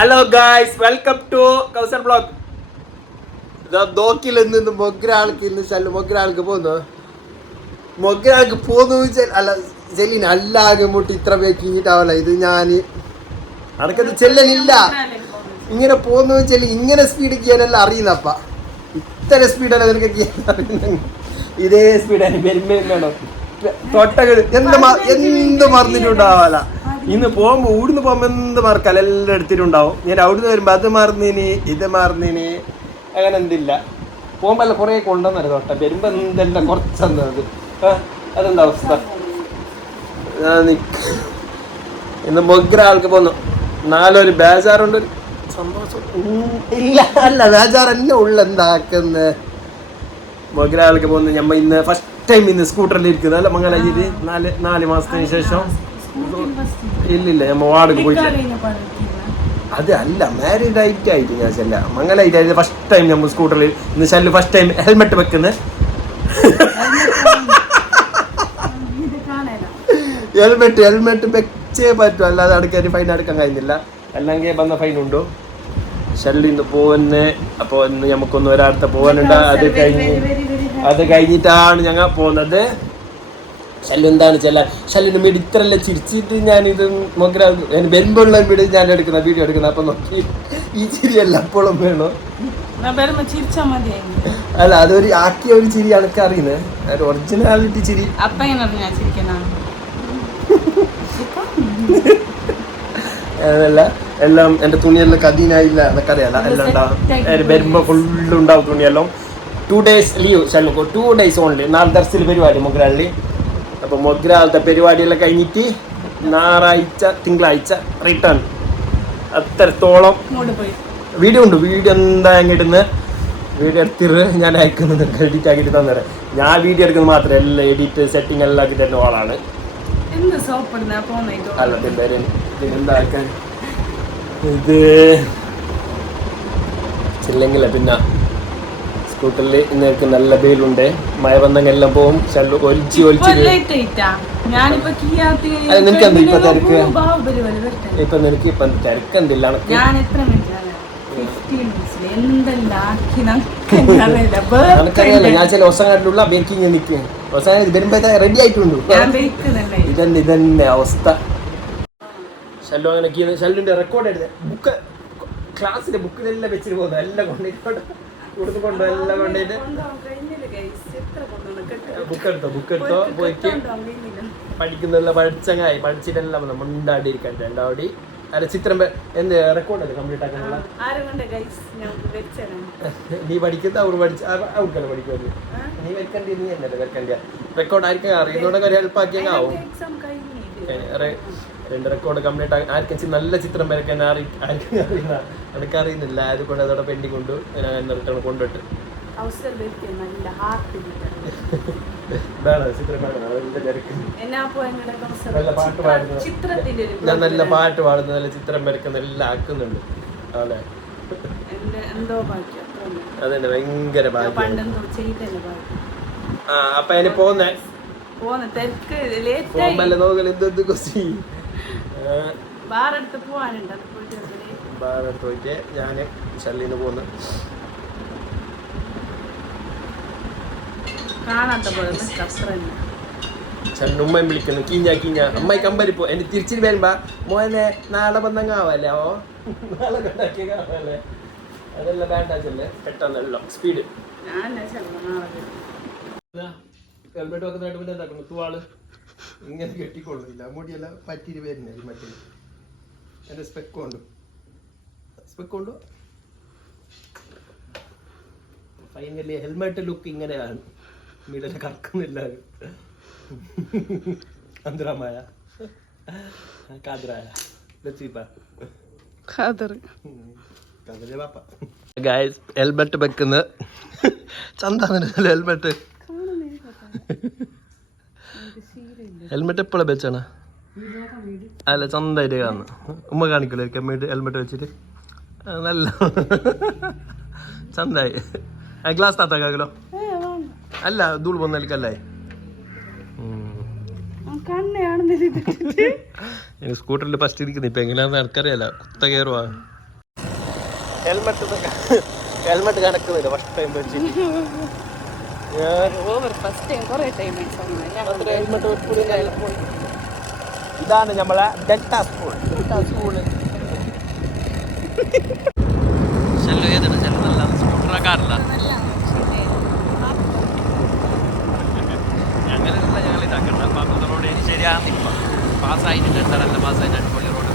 Hello guys, welcome to Kauser blog. ദോക്കിൽ നിന്ന് മൊഗ്രാൾക്ക് ഇന്ന് മൊഗ്രാൾക്ക് പോകുന്നു. മൊഗ്രാൾക്ക് പോന്നു അല്ല ചെല്ലിന് അല്ലാകെ മുട്ടി ഇത്ര പേക്കിട്ടാവല്ല. ഇത് ഞാൻ അനക്കത് ചെല്ലനില്ല. ഇങ്ങനെ പോന്നു വെച്ചാൽ ഇങ്ങനെ സ്പീഡ് ചെയ്യാനെല്ലാം അറിയുന്നപ്പ. ഇത്ര സ്പീഡല്ല നിനക്ക് ചെയ്യാൻ അറിയുന്ന. ഇതേ സ്പീഡാണ് പെരുമയും വേണം. തൊട്ടകൾ എന്ത് മറന്നിട്ടുണ്ടാവല. ഇന്ന് പോകുമ്പോ ഊടുന്ന് പോകുമ്പോ എന്ത് മറക്കാല എല്ലാം എടുത്തിട്ടുണ്ടാവും. ഞാൻ അവിടുന്ന് വരുമ്പോ അത് മറന്നിനി ഇത് മറന്നിനി അങ്ങനെ എന്തില്ല. പോകുമ്പോ എല്ലാം കുറെ കൊണ്ടുവന്നത് തൊട്ട വരുമ്പോ എന്തെല്ലാം കുറച്ചെന്നത്. അതെന്താ അവസ്ഥ? ഇന്ന് മൊഗ്രാൾക്ക് പോന്നു. നാലൊരു ബേജാറുണ്ട്, സന്തോഷം ഇല്ല അല്ല ബേജാറല്ല ഉള്ള എന്താക്കുന്നത്. മൊഗ്രാൾക്ക് പോകുന്നു. ഞമ്മ ഇന്ന് ഫസ്റ്റ് ടൈം ഇന്ന് സ്കൂട്ടറിൽ ഇരിക്കുന്നത് അല്ല മംഗലാജിട്ട്. നാല് മാസത്തിന് ശേഷം ഇല്ലില്ല ഞമ്മ വാടക പോയിട്ട്. അത് അല്ല മാരീഡ് ആയിട്ട് ഞാൻ ചെല്ല മംഗലായിട്ട് ഫസ്റ്റ് ടൈം നമ്മൾ സ്കൂട്ടറിൽ ഇന്ന് ചെല്ലു. ഫസ്റ്റ് ടൈം ഹെൽമെറ്റ് വെക്കുന്നത്. ഹെൽമെറ്റ് വെച്ചേ പറ്റും, അല്ലാതെ അടക്കാൻ ഫൈൻ അടക്കാൻ കഴിയുന്നില്ല. അല്ലെങ്കിൽ വന്ന ഫൈൻ ഉണ്ടോ? ഷെല്ലിന്ന് പോകുന്നേ. അപ്പോൾ ഇന്ന് നമുക്കൊന്ന് ഒരാടുത്ത പോകാനുണ്ട്. അത് കഴിഞ്ഞിട്ടാണ് ഞങ്ങൾ പോകുന്നത്. ഷെല്ലു എന്താണ് ചെല്ല ഷെല്ലിന് വീട് ഇത്രല്ല ചിരിച്ചിട്ട് ഞാനിത് മൊഗ്ര വരുമ്പോഴുള്ള വീട് ഞാൻ എടുക്കുന്ന വീഡിയോ എടുക്കുന്നത്. അപ്പൊ നോക്കി ഈ ചിരിയല്ല അപ്പോഴും വേണോ? അല്ല അതൊരു ആക്കിയ ഒരു ചിരി അനക്ക് അറിയുന്നത് ഒറിജിനാലിറ്റി ചിരി. അതല്ല എല്ലാം എൻ്റെ തുണിയെല്ലാം കദീനായില്ല എന്നൊക്കറിയാല. എല്ലാം ഉണ്ടാവും വരുമ്പോ ഫുള്ളുണ്ടാവും തുണിയെല്ലാം. 2 days ലീവ് ഷെല്ലുക്കോ. 2 days only. നാളെ ദർശിൽ പരിപാടി മൊഗ്രാളിൽ. അപ്പോൾ മൊഗ്രാലത്തെ പരിപാടിയെല്ലാം കഴിഞ്ഞിട്ട് ഞായറാഴ്ച തിങ്കളാഴ്ച റിട്ടേൺ. അത്രത്തോളം വീഡിയോ ഉണ്ട്. വീഡിയോ എന്താ ഇടുന്നത് വീഡിയോ എടുത്തിട്ട് ഞാൻ അയക്കുന്നത് എഡിറ്റ് ആക്കിയിട്ട് തന്നേരം. ഞാൻ വീഡിയോ എടുക്കുന്നത് മാത്രമേ എല്ലാം എഡിറ്റ് സെറ്റിംഗ് എല്ലാം ആക്കി തരുന്ന ആളാണ്. അല്ല ഇതിനെന്താക്കാൻ ഇത് ചില്ലെങ്കിൽ പിന്നെ സ്കൂട്ടറിൽ ഇന്നേക്ക് നല്ല വെയിലുണ്ട്. മഴ വന്നെല്ലാം പോകും. ഒലിച്ച് നിനക്കെന്ത് ഇപ്പൊ തിരക്ക്? ഇപ്പൊ നിനക്ക് ഇപ്പൊ തിരക്കെന്തില്ല. എനിക്കറിയാലോ ഞാൻ ചില ഒസങ്ങാട്ടിലുള്ള ബേക്കിങ് നിൽക്ക്. ഒസങ്ങാട്ട് വരുമ്പോ റെഡി ആയിട്ടുണ്ട്. ഇതന്നെ അവസ്ഥ. ഷെല്ലു അങ്ങനെ ഷെല്ലിന്റെ റെക്കോർഡ് എടുത്ത് ബുക്ക് ക്ലാസ്സിലെ ബുക്കിലെല്ലാം വെച്ചിട്ട് പോകുന്നത് എല്ലാം കൊണ്ടിട്ട് കൊടുത്തുകൊണ്ടോ എല്ലാം കൊണ്ടിട്ട് ബുക്കെടുത്തോ പോയിട്ട് പഠിക്കുന്നെല്ലാം പഠിച്ചിട്ടെല്ലാം മുണ്ടാടിയിരിക്കാൻ രണ്ടാവടി. അല്ല ചിത്രം എന്ത് റെക്കോർഡല്ലേ കംപ്ലീറ്റ് ആക്കാനുള്ള. നീ പഠിക്കുന്ന അവർ അവർക്കല്ല പഠിക്കുമല്ലോ. നീ വെക്കണ്ടി നീ എന്നല്ലേ വെക്കണ്ടിയ റെക്കോർഡ് ആയിരിക്കും അറിയുന്നോടെ ഒരു ഹെൽപ്പ് ആക്കിയെങ്കിൽ ആവും. 2 റെക്കോർഡ് കംപ്ലീറ്റ് ആക്കി ആർക്കും നല്ല ചിത്രം വരയ്ക്കാൻ ആർക്കും അറിയുന്ന അതൊക്കെ അറിയുന്നില്ല. അതുകൊണ്ട് അതോടെ പെൻഡിങ് കൊണ്ട് ഞാൻ റിട്ടേൺ കൊണ്ടിട്ട് ഞാൻ നല്ല പാട്ട് പാടുന്ന നല്ല ചിത്രം വരയ്ക്കുന്ന എല്ലാം ആക്കുന്നുണ്ട്. അതെ അതന്നെ ഭയങ്കര ഭാഗ്യം. അപ്പൊ അതിന് പോകുന്നേ നോക്കൽ എന്ത് കൊസി ബാറെടുത്ത് പോയിട്ട് ഞാന് ഷെല്ലിന്ന് പോന്ന്. ഉമ്മയും വിളിക്കുന്നു കീഞ്ഞ അമ്മായി കമ്പരിപ്പോ എന്റെ തിരിച്ചിട്ട് വരുമ്പോ മോനെ നാളെ വന്നങ്ങാവല്ലേ. ഓ നാളെ കൊണ്ടാക്കിയാവല്ലേ. അതെല്ലാം വേണ്ടല്ലേ പെട്ടെന്നല്ലോ സ്പീഡ്. ഹെൽമെറ്റ് വെക്കുന്നതായിട്ട് പിന്നെ എന്താക്കുന്നു തുവാള് ഇങ്ങനെ കെട്ടിക്കൊള്ളില്ല. മുടിയെല്ലാം പറ്റിയിട്ട് വരുന്നത് മറ്റേ എൻ്റെ സ്പെക്കുണ്ട് ഫൈനലി ഹെൽമെറ്റ് ലുക്ക് ഇങ്ങനെയാണ്. മീഡെല്ലാം കറക്കുന്നില്ല. അന്തരമായ കാതറായ ഹെൽമെറ്റ് വെക്കുന്നത് ചന്താ ഹെൽമെറ്റ് ഹെൽമെറ്റ് എപ്പോഴാണ് വെച്ചാണ്? അല്ല ചന്തായിട്ട് കാണുന്നു. ഉമ്മ കാണിക്കൂലേ ഹെൽമെറ്റ് വെച്ചിട്ട് നല്ല ചന്തായി. ഗ്ലാസ് താത്താക്കാക്കലോ അല്ല ധൂൾ പോന്നേൽക്കല്ലേ. സ്കൂട്ടറിൽ ഫസ്റ്റ് ഇരിക്കുന്നു. ഇപ്പൊ എങ്ങനെയാണെന്ന് എനിക്കറിയാലോ. കുത്ത കയറുവാ ഹെൽമെറ്റ് കണക്കുന്നില്ല ഫസ്റ്റ് ടൈം വെച്ച് ഇതാണ് നമ്മളെ ഡെൽറ്റ സ്കൂൾ. ഞങ്ങൾ ഇതാക്കണ്ട റോഡ് ഇനി ശരിയാകുന്നില്ല. പാസ്സായിട്ടുണ്ട്, സ്ഥലമല്ല പാസ്സായിട്ട് അടിപൊളി റോഡ്.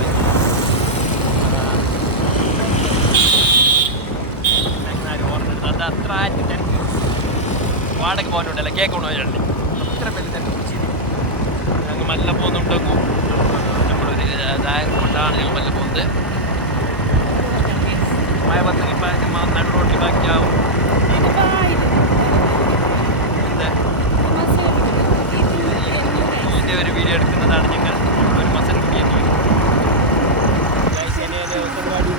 അത് അത്ര വാടക പോകാനുണ്ടല്ലോ, കേൾക്കണോ ചേട്ടൻ? അത്ര വലിയ തിരക്ക് ഞങ്ങൾ മല്ല പോകുന്നുണ്ടെങ്കിൽ നമ്മളൊരു ഇതായത് കൊണ്ടാണ് ഞങ്ങൾ മല്ല പോകുന്നത്. മഴ പത്തെങ്കിൽ നടു റോട്ടി ബാക്കിയാവും. ഇതിൻ്റെ ഒരു വീഡിയോ എടുക്കുന്നതാണ് ഞങ്ങൾ. ഒരു മസൻ കൂടിയൊക്കെ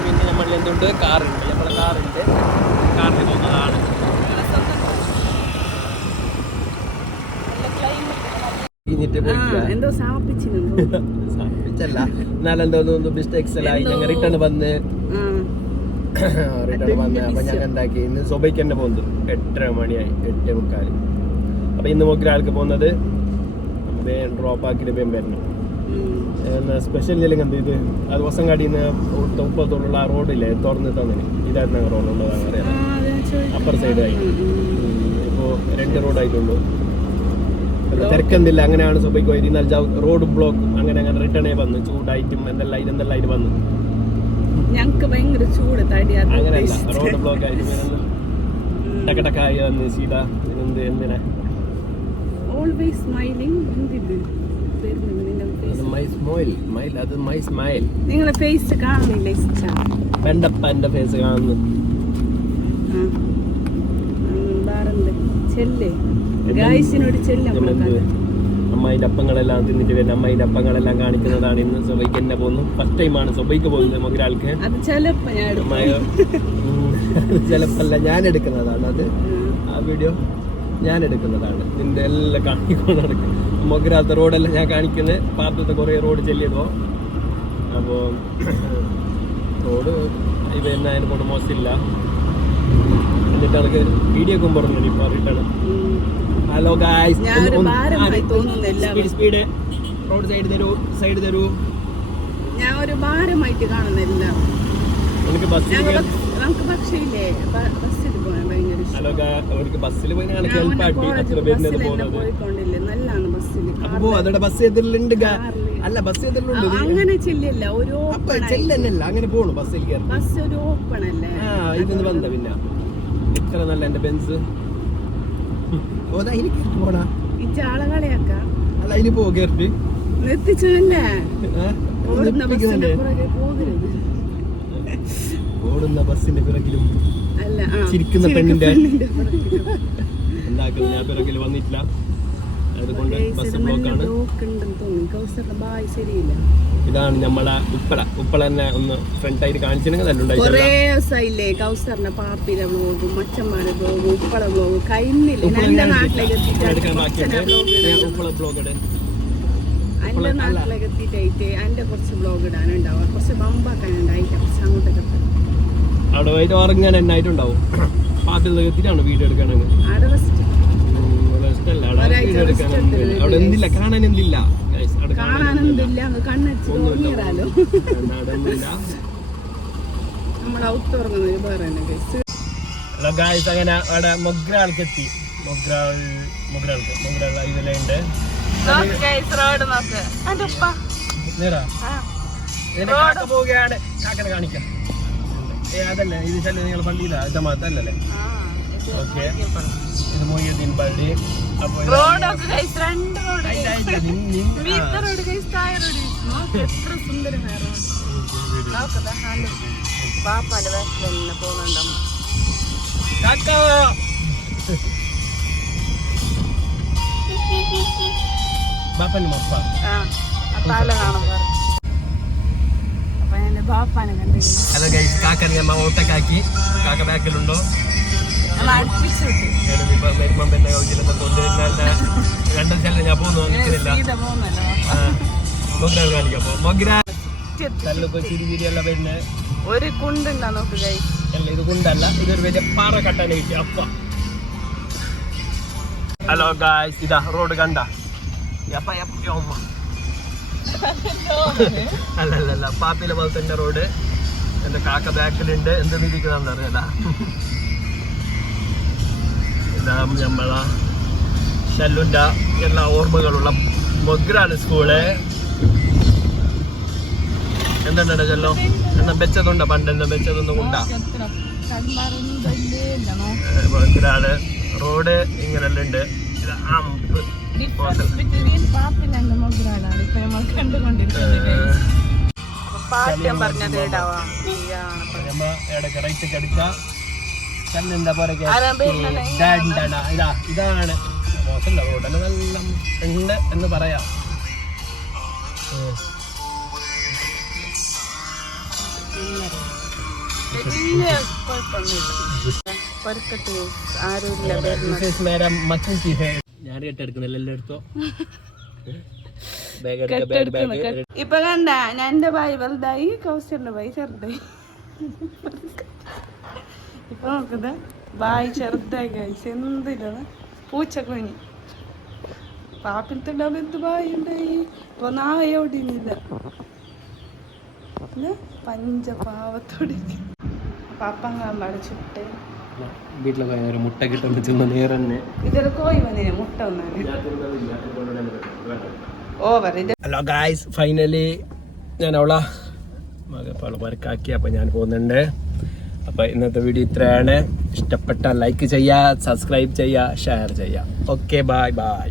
പിന്നെ നമ്മൾ എന്തുണ്ട്, കാറുണ്ട്. നമ്മളെ കാറുണ്ട്, കാറിൽ പോകുന്നതാണ്. എന്നാലെന്തോന്നു മിസ്റ്റേക്സ് എല്ലാം ഞങ്ങൾ റിട്ടേൺ വന്ന് അപ്പൊ ഞങ്ങൾ എന്താക്കി, ഇന്ന് സൊബൈക്ക് തന്നെ പോകുന്നത് 8:30 മണിയായി, 8:45. അപ്പൊ ഇന്ന് മൊഗ്രാൾക്ക് പോകുന്നത് ഡ്രോപ്പ് ആക്കിയിട്ട് വേഗം വരണം. സ്പെഷ്യൽ ചെല്ലിങ് എന്ത് ഇത് അത് വസങ്കാടിയിൽ നിന്ന് ഉപ്പത്തോടുള്ള ആ റോഡില്ലേ തുറന്ന് തന്നെ ഇതായിരുന്നു റോഡുള്ളതാണ് അറിയാം. അപ്പർ സൈഡായി ഇപ്പോൾ 2 റോഡായിട്ടുള്ളൂ. തിരക്കെന്തില്ല, അങ്ങനെയാണ് സൊബൈക്ക് പോയത്. എന്നാൽ റോഡ് ബ്ലോക്ക് അങ്ങനെ റിട്ടേണേ വന്നു. ചൂടായിട്ടും എന്തെല്ലാം ആയിട്ട് വന്നു. ഞങ്ങൾക്ക് ഭയങ്കര ചൂട് അങ്ങനെയല്ല, റോഡ് ബ്ലോക്ക് ആയിട്ട് ടക്കടക്കായി വന്ന് സീതാ എന്തിനാ ഓൾവേസ് സ്മൈലിംഗ്. നിങ്ങളെ ഫേസ് കാണുന്നില്ല, വെണ്ടപ്പന്റെ ഫേസ് കാണുന്നു. അമ്മായിന്റെ അപ്പങ്ങളെല്ലാം തിന്നിട്ട് വരുന്ന അമ്മായിന്റെ അപ്പങ്ങളെല്ലാം കാണിക്കുന്നതാണ് ഇന്ന്. സൊബൈക്ക് തന്നെ പോകുന്നു. ഫസ്റ്റ് ടൈമാണ് സൊബൈക്ക് പോകുന്നത് മൊഗ്രാൾക്ക്. ചിലപ്പല്ല ഞാൻ എടുക്കുന്നതാണ് അത്. ആ വീഡിയോ ഞാൻ എടുക്കുന്നതാണ്. നിന്റെ എല്ലാം കാണിക്കൊണ്ട് നടക്കും. മൊഗ്രാലത്തെ റോഡെല്ലാം ഞാൻ കാണിക്കുന്നത്. പാർത്തത്തെ കുറേ റോഡ് ചെല്ലിയതോ. അപ്പോൾ റോഡ് ഇത് തന്നെ അതിനെ കൊണ്ട് മോശമില്ല. എന്നിട്ട് എനിക്ക് വീഡിയോ ഒക്കെ പറഞ്ഞു ഇപ്പോൾ return. Hello guys, speed road side തരൂ. ഞാൻ ഒരു ഭാരമായിട്ട് കാണുന്നില്ല. എനിക്ക് ബസ്സിൽ ഹലോ അവർക്ക് ബസ്സിൽ പോയി ഹെൽപ്പ് ആക്കി അത്ര പേരിനത് പോകുന്നത്. അപ്പോ അതോടെ ബസ് എതിരിലുണ്ട്. അല്ല ബസ് എതിരിലുണ്ട്. അങ്ങനെ ചെല്ലില്ല, ഒരു ചെല്ലല്ല, അങ്ങനെ പോണു ബസ്സിൽ കയറി. ബസ് ഒരു ഓപ്പൺ അല്ലേ. ഇതൊന്ന് വന്ന പിന്നെ ഇത്ര നല്ല എന്റെ ബെൻസ് പോടാ. ഇച്ചാളെ കളിയാക്ക അല്ല അതിന് പോ കയറിട്ട് നിർത്തിച്ചല്ലേ ഓടുന്ന ബസ്സിന്റെ പിറകിലും ചിരിക്കുന്ന പെണ്ണിന്റെ എന്താക്കുന്നു. ഞാൻ പിറകിൽ വന്നിട്ടില്ല, അതുകൊണ്ട് ബസ് ബ്ലോക്കാണ്. ഇതാണ് നമ്മളെ ഉപ്പള തന്നെ ഒന്ന് ഫ്രണ്ട് ആയിട്ട് കാണിച്ചിട്ടുണ്ടെങ്കിൽ ഉപ്പള ബ്ലോഗ് അവിടെ പോയിട്ട് ഉറങ്ങാൻ എന്നായിട്ടുണ്ടാവും. പാട്ടിൽ എത്തിയിട്ടാണ് വീഡിയോ എടുക്കണമെങ്കിൽ അവിടെ എന്തില്ല കാണാൻ, എന്തില്ല ഹലോ ഗായ്സ്, അങ്ങനെ അവിടെ മൊഗ്രാൾക്ക് എത്തി. മൊഗ്രാൾക്ക് ഇതിലുണ്ട് പോവുകയാണ്. കാക്കനെ കാണിക്കാം. അതല്ലേ ഇത് ചെല്ലു നിങ്ങൾ പള്ളിയിലാ ജമാഅത്തല്ലേ? ഓക്കെ, ഇത് മൊയ്യുദ്ദീൻ പള്ളി. അപ്പോൾ ബാപ്പന്റെ മപ്പ ഹലോ ഗൈസ്, കാക്കനെ നമ്മ ഓട്ടക്കാക്കി. കാക്ക ബാക്കിലുണ്ടോ? വരുമ്പം പിന്നെ രണ്ടും ചെല്ല ഞാൻ പോകുന്നു നിൽക്കുന്നില്ല. മൊഗ്രാൽ കാണിക്കാം. മൊഗ്രാൽ ചിരി ചിരിയെല്ലാം വരുന്നത് ഒരു കുണ്ടുണ്ടാ നോക്ക് ഗൈസ്. അല്ല ഇത് കൊണ്ടല്ല, ഇതൊരു വലിയ പാറ കട്ടാൻ കിട്ടി അപ്പ. ഹലോ ഗായ്സ്, ഇതാ റോഡ് കണ്ട. അല്ലല്ല പാപ്പിലെ പോലെ തന്നെ റോഡ്. എന്റെ കാക്ക ബാക്കിലുണ്ട്, എന്ത് നിധിക്കുന്നുണ്ട് അറിയില്ല. ഇതാ നമ്മളെ ഷല്ലുന്റെ എല്ലാ ഓർമ്മകളുള്ള മൊഗ്രാണ് സ്കൂള്. എന്താണ് ചെല്ലോ എന്നാ വെച്ചതുണ്ട, പണ്ടെന്താ വെച്ചതൊന്നും ഉണ്ടാ. മൊഗ്രാണ് റോഡ് ഇങ്ങനെല്ലാം ഉണ്ട്. ഇത് ആമ്പ് ഇതാണ് മോശമല്ല, റോഡെല്ലാം നല്ല ഉണ്ട് എന്ന് പറയാം. ഞാൻ കെട്ടെടുക്കുന്നില്ല എല്ലായിടത്തും. ഇപ്പൊ കണ്ട ഞാൻ എന്റെ ബായി വലുതായി, കൗസ്റ്ററിന്റെ ബായി ചെറുതായി. ഇപ്പൊ നോക്കുന്നത് ബായി ചെറുതായി കഴിച്ച് എന്തിനാണ് പൂച്ചക്കുഞ്ഞി. പാപ്പിലത്തുണ്ടാവും എന്ത് ബായി ഉണ്ടായി. ഇപ്പൊ നായ ഓടിയുന്നില്ല, പഞ്ചപാവത്തോടെ പാപ്പങ്ങാമ്പാട് ചുട്ട് വീട്ടിലൊക്കെ ഒരു മുട്ട കിട്ടുന്ന ചുമ്മാ നേരെ തന്നെ. ഇതൊരു കോഴി വന്നിനെ മുട്ട വന്നാല് ഓവർ. ഹലോ ഗായ്സ്, ഫൈനലി ഞാൻ അവളെ വർക്കാക്കി. അപ്പം ഞാൻ പോകുന്നുണ്ട്. അപ്പം ഇന്നത്തെ വീഡിയോ ഇത്രയാണ്. ഇഷ്ടപ്പെട്ട ലൈക്ക് ചെയ്യുക, സബ്സ്ക്രൈബ് ചെയ്യുക, ഷെയർ ചെയ്യുക. Okay, bye bye.